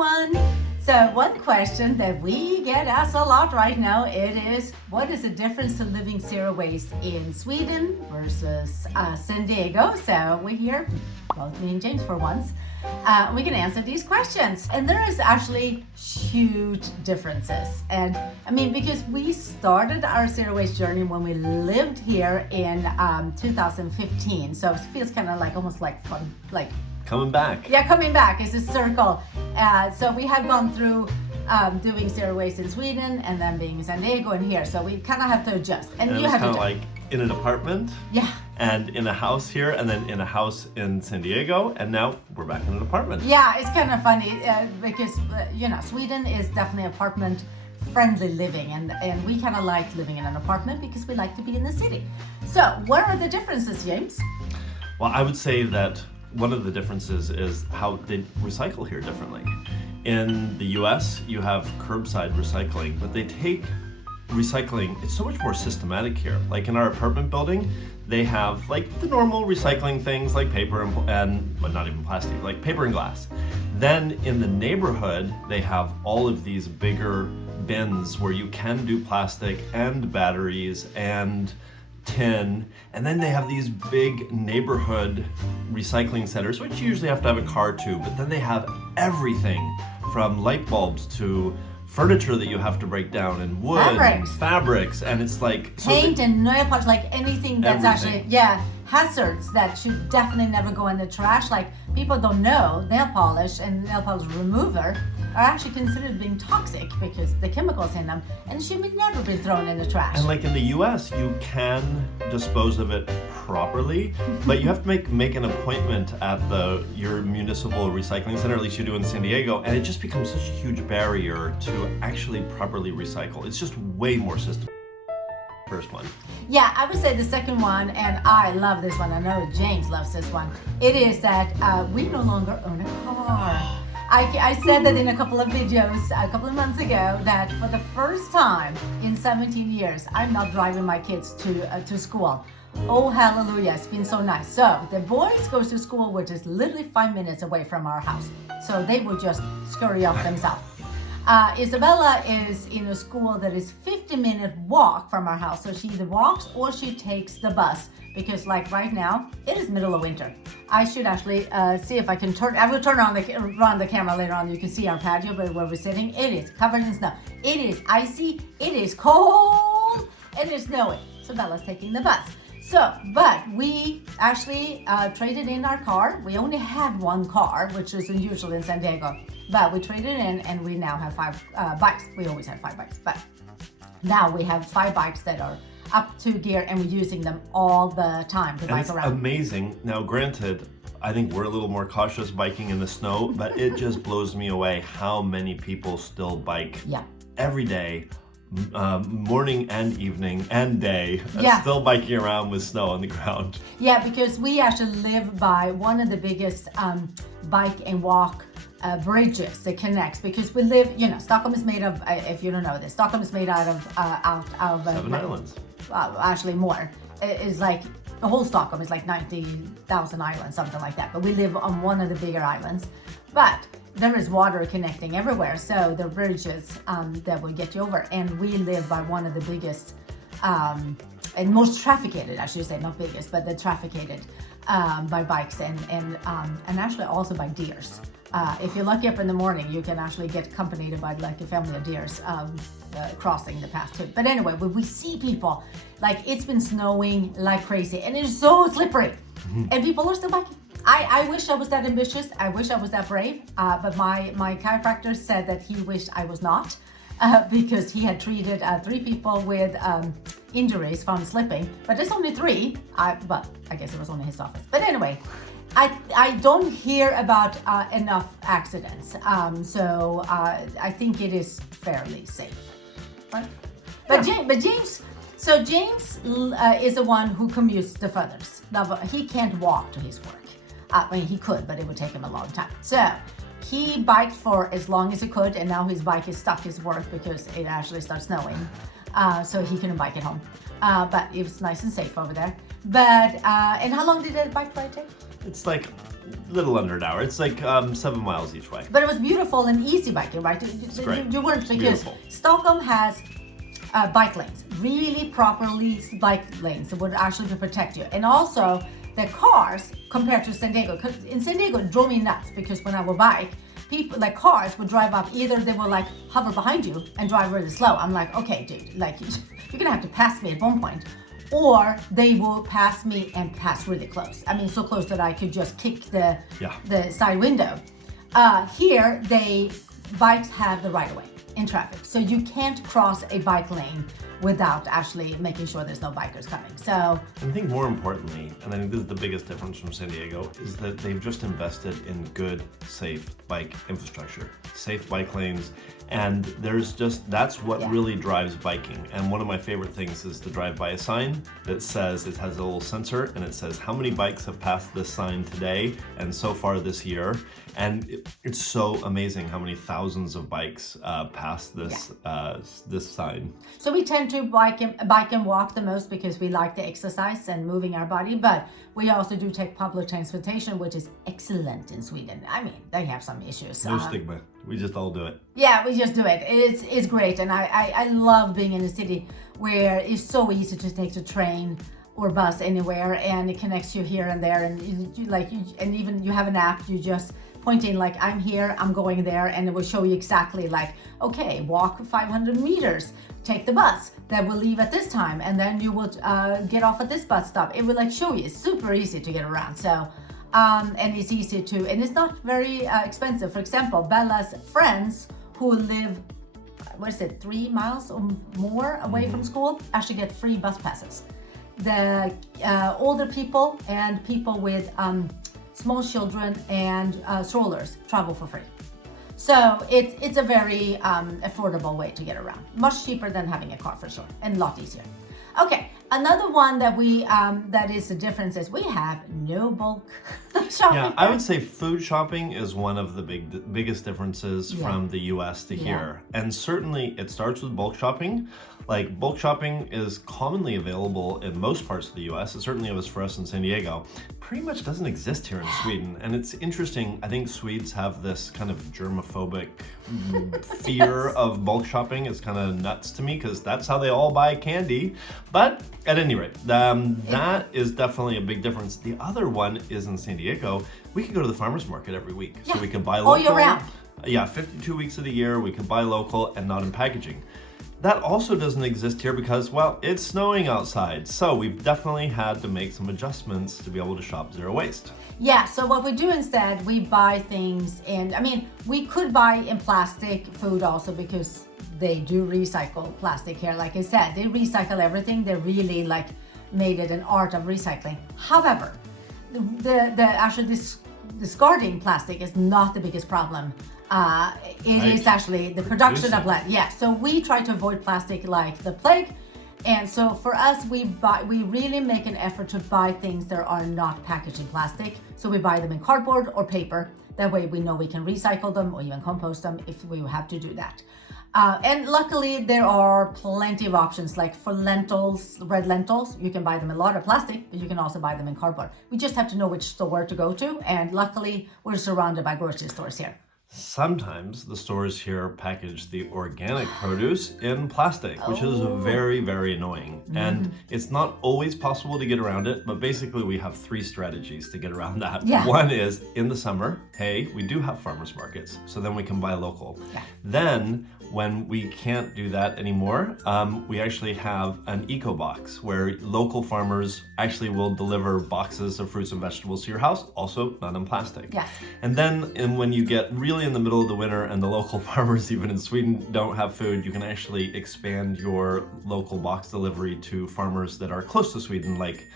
everyone. So one question that we get asked a lot right now, it is, what is the difference to living zero waste in Sweden versus San Diego? So we're here, both me and James for once. We can answer these questions. And there is actually huge differences. And I mean, because we started our zero waste journey when we lived here in 2015. So it feels kind of like almost like fun, like coming back. Yeah, coming back is a circle. So we have gone through doing zero waste in Sweden and then being in San Diego and here. So we kind of have to adjust. And you it was have kind to of like in an apartment. Yeah. And in a house here, and then in a house in San Diego, and now we're back in an apartment. Yeah, it's kind of funny because Sweden is definitely apartment friendly living, and we kind of like living in an apartment because we like to be in the city. So what are the differences, James? Well, I would say that one of the differences is how they recycle here differently. In the US, you have curbside recycling, but they take recycling, it's so much more systematic here. Like in our apartment building, they have like the normal recycling things like paper and but not even plastic, like paper and glass. Then in the neighborhood, they have all of these bigger bins where you can do plastic and batteries and tin, and then they have these big neighborhood recycling centers, which you usually have to have a car to, but then they have everything from light bulbs to furniture that you have to break down and wood and fabrics, and it's like paint and nail polish, like anything that's actually hazards that should definitely never go in the trash. Like people don't know nail polish and nail polish remover are actually considered being toxic because the chemicals in them, and should be never been thrown in the trash. And like in the US, you can dispose of it properly, but you have to make an appointment at your municipal recycling center, at least you do in San Diego, and it just becomes such a huge barrier to actually properly recycle. It's just way more systematic. First one. Yeah, I would say the second one, and I love this one. I know James loves this one. It is that we no longer own a car. I said that in a couple of videos a couple of months ago that for the first time in 17 years, I'm not driving my kids to school. Oh, hallelujah, it's been so nice. So the boys go to school, which is literally 5 minutes away from our house. So they would just scurry off themselves. Isabella is in a school that is 50-minute walk from our house. So she either walks or she takes the bus, because like right now, it is middle of winter. I should actually see if I can I will turn on the camera later on. You can see our patio, but where we're sitting, it is covered in snow. It is icy, it is cold, and it's snowing. So Bella's taking the bus. So, but we actually traded in our car. We only had one car, which is unusual in San Diego. But we traded in and we now have 5 bikes. We always had 5 bikes, but now we have 5 bikes that are up to gear and we're using them all the time to bike around. It's amazing. Now, granted, I think we're a little more cautious biking in the snow, but it just blows me away how many people still bike every day. Morning and evening and day, still biking around with snow on the ground. Yeah, because we actually live by one of the biggest bike and walk bridges that connects, because we live, Stockholm is made of, if you don't know this, Stockholm is made out of 7 islands. Actually more. It's like, the whole Stockholm is like 90,000 islands, something like that. But we live on one of the bigger islands. But there is water connecting everywhere. So there are bridges that will get you over. And we live by one of the biggest and most trafficked, I should say, not biggest, but the trafficked by bikes and actually also by deers. If you're lucky up in the morning, you can actually get accompanied by like a family of deers crossing the path too. But anyway, when we see people, like it's been snowing like crazy and it's so slippery and people are still biking. I wish I was that ambitious. I wish I was that brave. But my chiropractor said that he wished I was not because he had treated 3 people with injuries from slipping. But it's only 3. But I guess it was only his office. But anyway, I don't hear about enough accidents. So I think it is fairly safe. Right? But James, so James is the one who commutes the furthest. Now, he can't walk to his work. I mean, he could, but it would take him a long time. So he biked for as long as he could, and now his bike is stuck his work because it actually starts snowing. So he couldn't bike at home. But it was nice and safe over there. But and how long did that bike ride take? It's like a little under an hour. It's like 7 miles each way. But it was beautiful and easy biking, right? It's great. You weren't, because beautiful. Stockholm has bike lanes, really properly bike lanes that would actually protect you. And also the cars compared to San Diego, because in San Diego it drove me nuts, because when I would bike, people like cars would drive up, either they would like hover behind you and drive really slow. I'm like, okay, dude, like you're gonna have to pass me at one point. Or they will pass me and pass really close. I mean, so close that I could just kick the side window. Here, bikes have the right of way in traffic. So you can't cross a bike lane without actually making sure there's no bikers coming. So I think more importantly, and I think this is the biggest difference from San Diego, is that they've just invested in good, safe bike infrastructure, safe bike lanes. And that's what really drives biking. And one of my favorite things is to drive by a sign that says, it has a little sensor and it says how many bikes have passed this sign today and so far this year. And it's so amazing how many thousands of bikes pass this sign. So we tend to bike and walk the most because we like the exercise and moving our body, but we also do take public transportation, which is excellent in Sweden. I mean, they have some issues. No stigma. We just all do it. Yeah, we just do it. It's great, and I love being in a city where it's so easy to take the train or bus anywhere, and it connects you here and there, and and even you have an app. You just point in like, I'm here, I'm going there, and it will show you exactly like, okay, walk 500 meters, take the bus that will leave at this time, and then you will get off at this bus stop. It will like show you. It's super easy to get around. So. And it's easy to, and it's not very expensive. For example, Bella's friends who live, 3 miles or more away from school actually get free bus passes. The older people and people with small children and strollers travel for free. So it's a very affordable way to get around. Much cheaper than having a car for sure, and a lot easier. Okay, another one that that is the difference is we have no bulk shopping. Yeah, I would say food shopping is one of the biggest differences from the US to here. And certainly it starts with bulk shopping. Like bulk shopping is commonly available in most parts of the US. It certainly was for us in San Diego. Pretty much doesn't exist here in Sweden. And it's interesting, I think Swedes have this kind of germophobic fear of bulk shopping. It's kind of nuts to me because that's how they all buy candy. But at any rate, that is definitely a big difference. The other one is in San Diego, we could go to the farmer's market every week. Yeah. So we could buy local. All year round. Yeah, 52 weeks of the year, we could buy local and not in packaging. That also doesn't exist here because, well, it's snowing outside. So we've definitely had to make some adjustments to be able to shop zero waste. Yeah, so what we do instead, we buy things in, I mean, we could buy in plastic food also because they do recycle plastic here. Like I said, they recycle everything. They really like made it an art of recycling. However, the actual discarding plastic is not the biggest problem. It is actually the production of plastic. Yeah, so we try to avoid plastic like the plague. And so for us, we really make an effort to buy things that are not packaged in plastic. So we buy them in cardboard or paper. That way we know we can recycle them or even compost them if we have to do that. And luckily there are plenty of options, like for lentils, red lentils, you can buy them in a lot of plastic, but you can also buy them in cardboard. We just have to know which store to go to. And luckily we're surrounded by grocery stores here. Sometimes the stores here package the organic produce in plastic, which is very, very annoying. And it's not always possible to get around it, but basically we have 3 strategies to get around that. Yeah. One is in the summer, hey, we do have farmers markets, so then we can buy local. Yeah. Then when we can't do that anymore, we actually have an eco box where local farmers actually will deliver boxes of fruits and vegetables to your house, also not in plastic. Yeah. And then when you get really in the middle of the winter and the local farmers, even in Sweden, don't have food, you can actually expand your local box delivery to farmers that are close to Sweden, like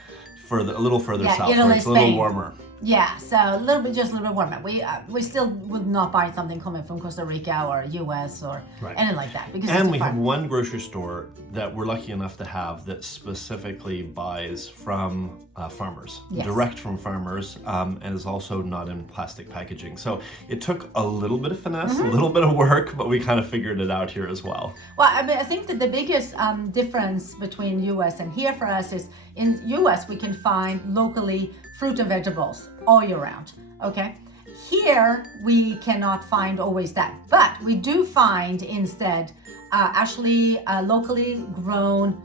a little further south, Italy, where it's a little warmer. Yeah, so a little bit, just a little bit warmer. We still would not buy something coming from Costa Rica or US or anything like that because And it's we too have far. one grocery store that we're lucky enough to have that specifically buys from farmers, Yes. direct from farmers, and is also not in plastic packaging. So it took a little bit of finesse, a little bit of work, but we kind of figured it out here as well. Well, I mean, I think that the biggest difference between US and here for us is in US we can find locally fruit and vegetables all year round. Okay, here we cannot find always that, but we do find instead actually locally grown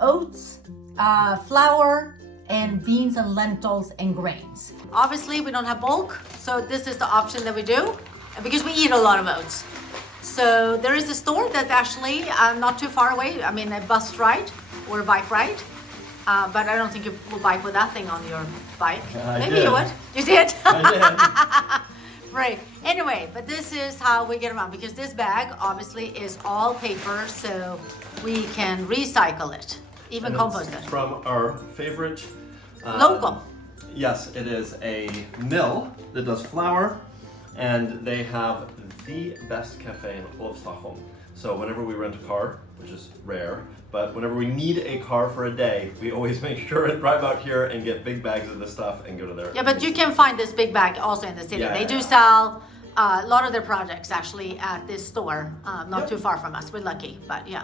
oats, flour, and beans and lentils and grains. Obviously, we don't have bulk, so this is the option that we do, because we eat a lot of oats. So there is a store that's actually not too far away. I mean, a bus ride or a bike ride. But I don't think you will bike with that thing on your bike. Maybe did. you would. You did? I Right. Anyway, but this is how we get around, because this bag obviously is all paper, so we can recycle it, even And compost it's it. from our favorite Local. Yes, it is a mill that does flour, and they have the best cafe in all of Stockholm. So whenever we rent a car, which is rare, but whenever we need a car for a day, we always make sure and drive out here and get big bags of this stuff and go to their. Yeah, but you can find this big bag also in the city. Yeah, They do yeah. sell a lot of their projects actually at this store, not Yep. too far from us. We're lucky, but yeah.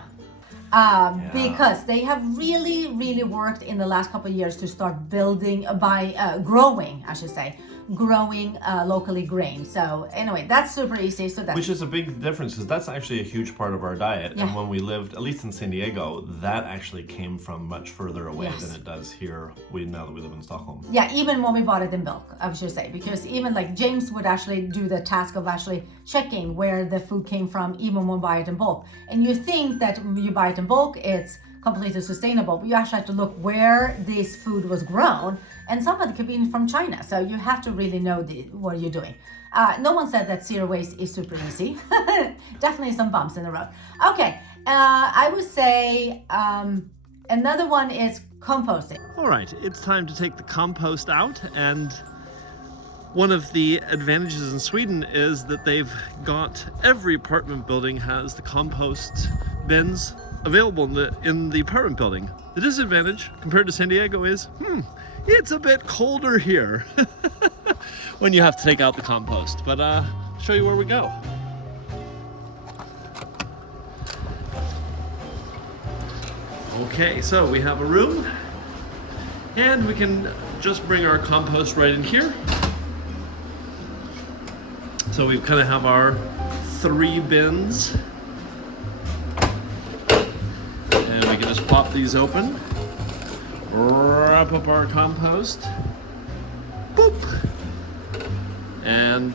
Yeah. Because they have really worked in the last couple of years to start building growing, I should say, locally grain. So anyway, that's super easy. So that's Which is a big difference, because that's actually a huge part of our diet. Yeah. And when we lived, at least in San Diego, that actually came from much further away Yes. than it does here. Now that we live in Stockholm. yeah, even when we bought it in bulk, I should say, because even like James would actually do the task of actually checking where the food came from, even when we buy it in bulk. And you think that when you buy it in bulk, it's completely sustainable, but you actually have to look where this food was grown, and some of it could be from China. So you have to really know what you're doing. No one said that zero waste is super easy. Definitely some bumps in the road. Okay, I would say another one is composting. All right, it's time to take the compost out, and one of the advantages in Sweden is that they've got, every apartment building has the compost bins available in the apartment building. The disadvantage compared to San Diego is, it's a bit colder here when you have to take out the compost, but I'll show you where we go. Okay, so we have a room, and we can just bring our compost right in here. So we kind of have our 3 bins, and we can just pop these open, wrap up our compost, boop, and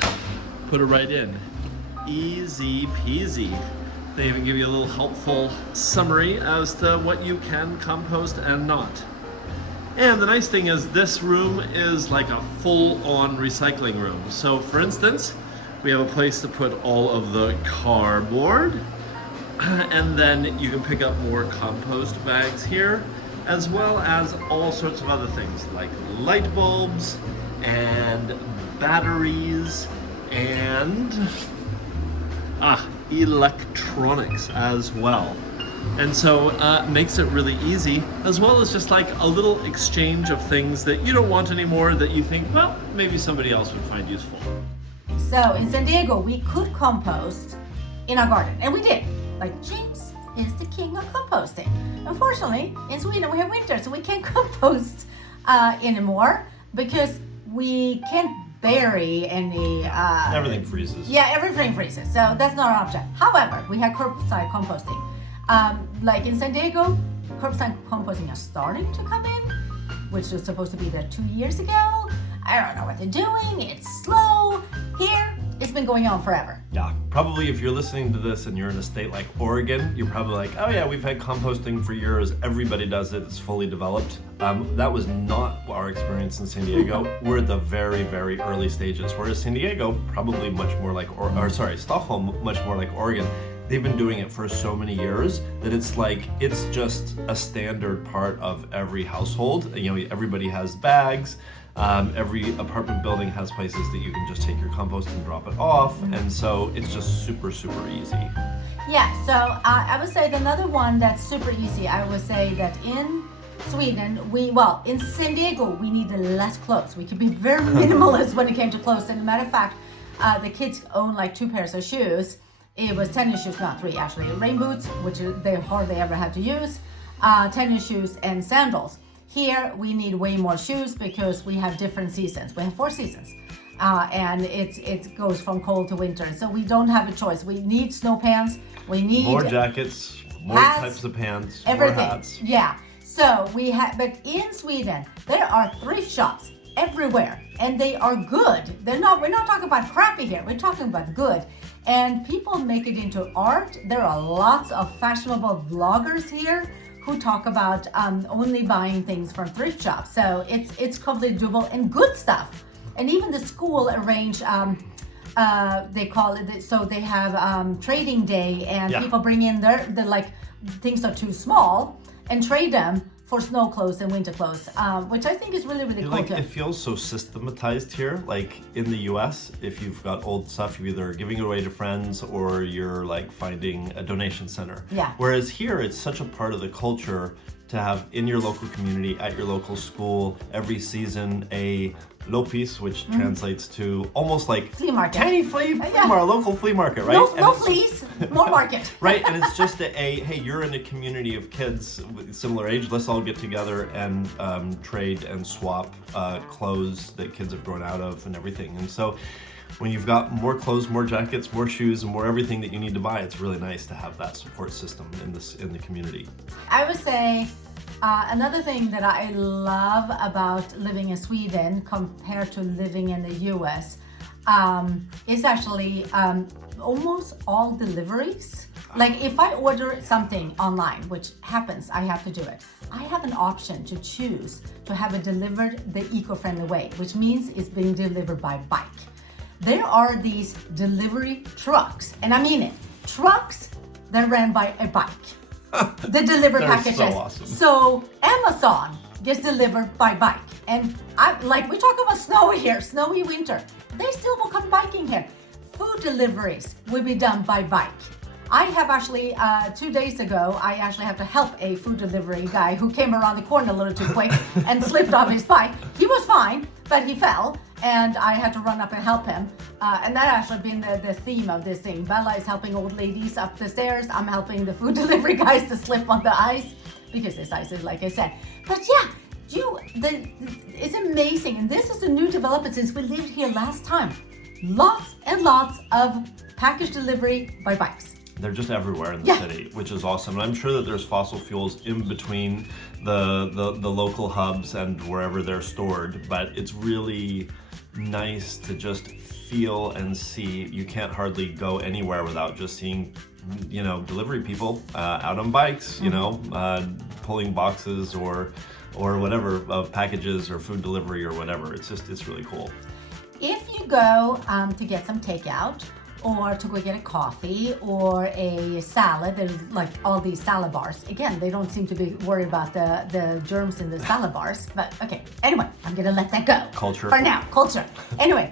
put it right in. Easy peasy. They even give you a little helpful summary as to what you can compost and not. And the nice thing is this room is like a full-on recycling room. So for instance, we have a place to put all of the cardboard, and then you can pick up more compost bags here, as well as all sorts of other things like light bulbs and batteries and electronics as well. And so makes it really easy, as well as just like a little exchange of things that you don't want anymore that you think, well, maybe somebody else would find useful. So in San Diego, we could compost in our garden, and we did. Like, James is the king of composting. Unfortunately, in Sweden we have winter, so we can't compost anymore because we can't bury any. Everything freezes. Yeah, everything freezes, so that's not an option. However, we have curbside composting. Like in San Diego, curbside composting is starting to come in, which was supposed to be there 2 years ago. I don't know what they're doing. It's slow. Here, it's been going on forever. Yeah, probably if you're listening to this and you're in a state like Oregon, you're probably like, oh yeah, we've had composting for years. Everybody does it. It's fully developed. That was not our experience in San Diego. We're at the very early stages. Whereas San Diego, probably much more like, Stockholm, much more like Oregon, they've been doing it for so many years that it's just a standard part of every household. You know, everybody has bags. Every apartment building has places that you can just take your compost and drop it off, and so it's just super easy. Yeah, so I would say another one that's super easy, I would say that in Sweden, in San Diego, we need less clothes. We could be very minimalist when it came to clothes. And as a matter of fact, the kids own like 2 pairs of shoes. It was tennis shoes, not 3 actually. Rain boots, which they hardly ever had to use, tennis shoes and sandals. Here, we need way more shoes because we have different seasons. We have 4 seasons. And it goes from cold to winter. So we don't have a choice. We need snow pants. We need more jackets, more hats, types of pants, everything. more hats. Yeah. So but in Sweden, there are thrift shops everywhere, and they are good. We're not talking about crappy here. We're talking about good. And people make it into art. There are lots of fashionable vloggers here who talk about only buying things from thrift shops. So it's completely doable and good stuff. And even the school arrange, they call it, so they have trading day, and people bring in their like things are too small and trade them for snow clothes and winter clothes, which I think is really cool like, too. it feels so systematized here. Like in the US, if you've got old stuff, you're either giving it away to friends or you're like finding a donation center. Yeah. Whereas here, it's such a part of the culture to have in your local community, at your local school, every season a lopis, which translates to almost like Flea market. tiny flea market, local flea market, right? No fleas, more market. Right, and it's just hey, you're in a community of kids with similar age, let's all get together and trade and swap clothes that kids have grown out of and everything. And so when you've got more clothes, more jackets, more shoes, and more everything that you need to buy, it's really nice to have that support system in the community. I would say another thing that I love about living in Sweden compared to living in the US is actually almost all deliveries. Like if I order something online, which happens, I have to do it, I have an option to choose to have it delivered the eco-friendly way, which means it's being delivered by bike. There are these delivery trucks, and I mean it, trucks that ran by a bike. The delivered packages. So awesome. So Amazon gets delivered by bike, and we're talking about snowy here, snowy winter. They still will come biking here. Food deliveries will be done by bike. I have actually 2 days ago, I actually have to help a food delivery guy who came around the corner a little too quick and slipped off his bike. He was fine, but he fell, and I had to run up and help him. And that actually been the theme of this thing. Bella is helping old ladies up the stairs. I'm helping the food delivery guys to slip on the ice because this ice is, like I said. But yeah, it's amazing. And this is a new development since we lived here last time. Lots and lots of package delivery by bikes. They're just everywhere in the city, which is awesome. And I'm sure that there's fossil fuels in between the local hubs and wherever they're stored, but it's really nice to just feel and see. You can't hardly go anywhere without just seeing, delivery people out on bikes, pulling boxes or whatever of packages or food delivery or whatever. It's really cool. If you go to get some takeout, or to go get a coffee or a salad, there's like all these salad bars. Again, they don't seem to be worried about the germs in the salad bars, but okay. Anyway, I'm gonna let that go. Culture. For now, culture. Anyway,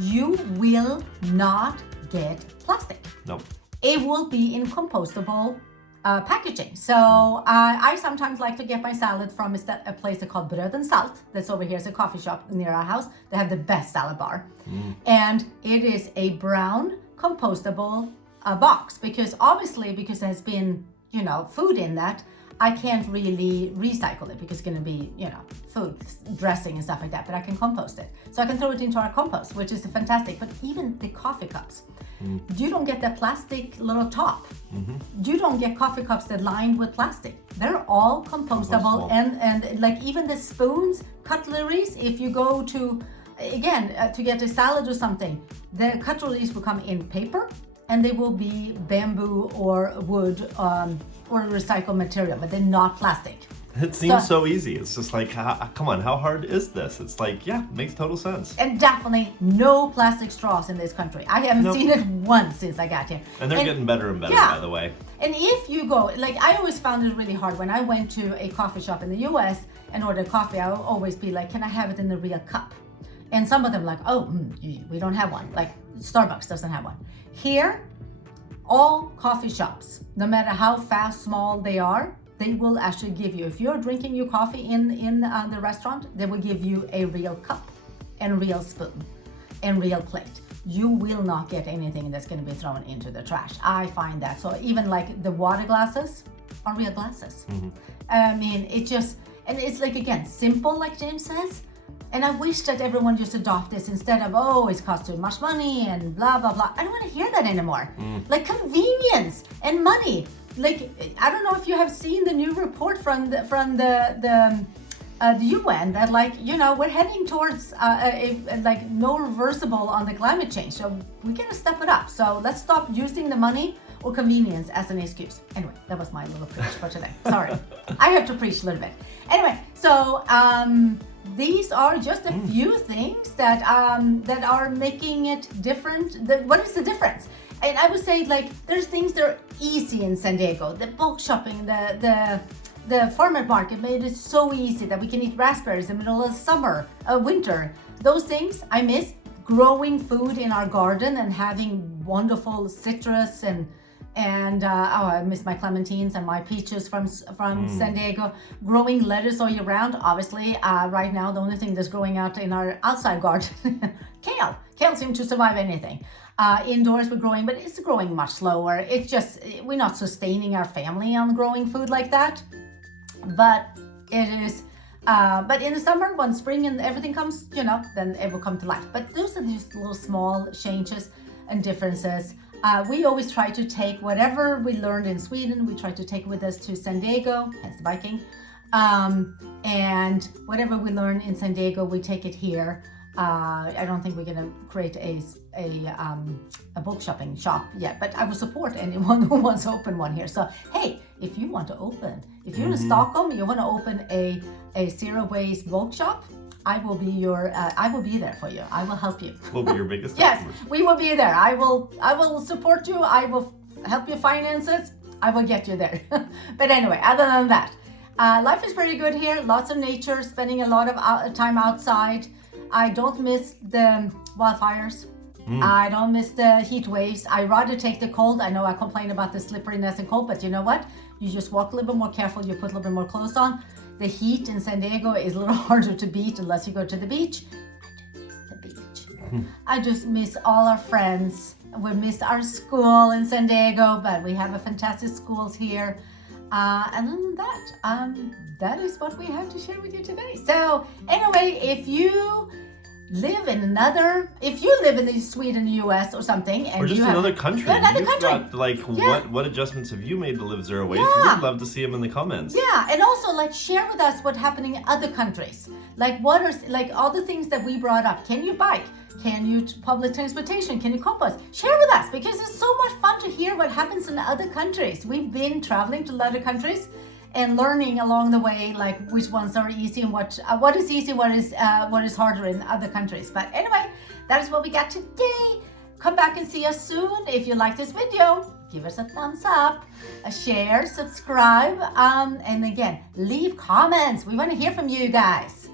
you will not get plastic. Nope. It will be in compostable packaging. So I sometimes like to get my salad from a place called Bröd and Salt. That's over here. It's a coffee shop near our house. They have the best salad bar. And it is a brown compostable box because it has been, food in that. I can't really recycle it because it's going to be, food, dressing and stuff like that, but I can compost it. So I can throw it into our compost, which is fantastic. But even the coffee cups, you don't get that plastic little top. You don't get coffee cups that lined with plastic. They're all compostable. And like even the spoons, cutleries, if you go to, to get a salad or something, the cutleries will come in paper and they will be bamboo or wood or recycled material, but they're not plastic. It seems so easy. It's just like, come on, how hard is this? It's like, yeah, it makes total sense. And definitely no plastic straws in this country. I haven't seen it once since I got here. And they're getting better and better, by the way. And if you go, like I always found it really hard when I went to a coffee shop in the US and ordered coffee, I would always be like, can I have it in a real cup? And some of them like, oh, we don't have one. Like Starbucks doesn't have one. Here, all coffee shops, no matter how fast, small they are, they will actually give you, if you're drinking your coffee in the restaurant, they will give you a real cup and real spoon and real plate. You will not get anything that's going to be thrown into the trash. I find that. So even like the water glasses are real glasses. I mean, it just, and it's like, again, simple, like James says. And I wish that everyone just adopt this instead of, oh, it costs too much money and blah, blah, blah. I don't want to hear that anymore. Like convenience and money. Like, I don't know if you have seen the new report from the UN that, like, you know, we're heading towards like no reversible on the climate change. So we gotta step it up. So let's stop using the money or convenience as an excuse. Anyway, that was my little preach for today. Sorry, I have to preach a little bit. Anyway, so these are just a few things that are making it different. What is the difference? And I would say, like, there's things that are easy in San Diego. The bulk shopping, the farmer market made it so easy that we can eat raspberries in the middle of summer, winter. Those things I miss. Growing food in our garden and having wonderful citrus and I miss my clementines and my peaches from San Diego. Growing lettuce all year round. Obviously, right now the only thing that's growing out in our outside garden, kale. Kale seems to survive anything. Indoors we're growing, but it's growing much slower. It's just, we're not sustaining our family on growing food like that. But it is, but in the summer, when spring and everything comes, you know, then it will come to life. But those are just little small changes and differences. We always try to take whatever we learned in Sweden, we try to take with us to San Diego, hence the biking. And whatever we learn in San Diego, we take it here. I don't think we're gonna create a book shopping shop yet, but I will support anyone who wants to open one here. So hey, if you want to open, if you're in Stockholm, you want to open a zero waste book shop, I will be there for you. I will help you. We'll be your biggest Yes, customers. we will be there. I will support you. I will help you finances. I will get you there. But anyway, other than that, life is pretty good here. Lots of nature, spending a lot of time outside. I don't miss the wildfires. I don't miss the heat waves. I rather take the cold. I know I complain about the slipperiness and cold, but you know what? You just walk a little bit more careful. You put a little bit more clothes on. The heat in San Diego is a little harder to beat unless you go to the beach. I do miss the beach. I just miss all our friends. We miss our school in San Diego, but we have a fantastic schools here. And other than that, that is what we have to share with you today. So anyway, if you live in Sweden, US or something, and or just another country. Another country. Got, like, what adjustments have you made to live zero waste? Yeah. We'd love to see them in the comments. Yeah, and also like share with us what's happening in other countries. Like what are like all the things that we brought up. Can you bike? Can you public transportation? Can you compost? Share with us because it's so much fun to hear what happens in other countries. We've been traveling to other countries and learning along the way, like which ones are easy and what is easy, what is harder in other countries. But anyway, that is what we got today. Come back and see us soon. If you like this video, give us a thumbs up, a share, subscribe, and again, leave comments. We want to hear from you guys.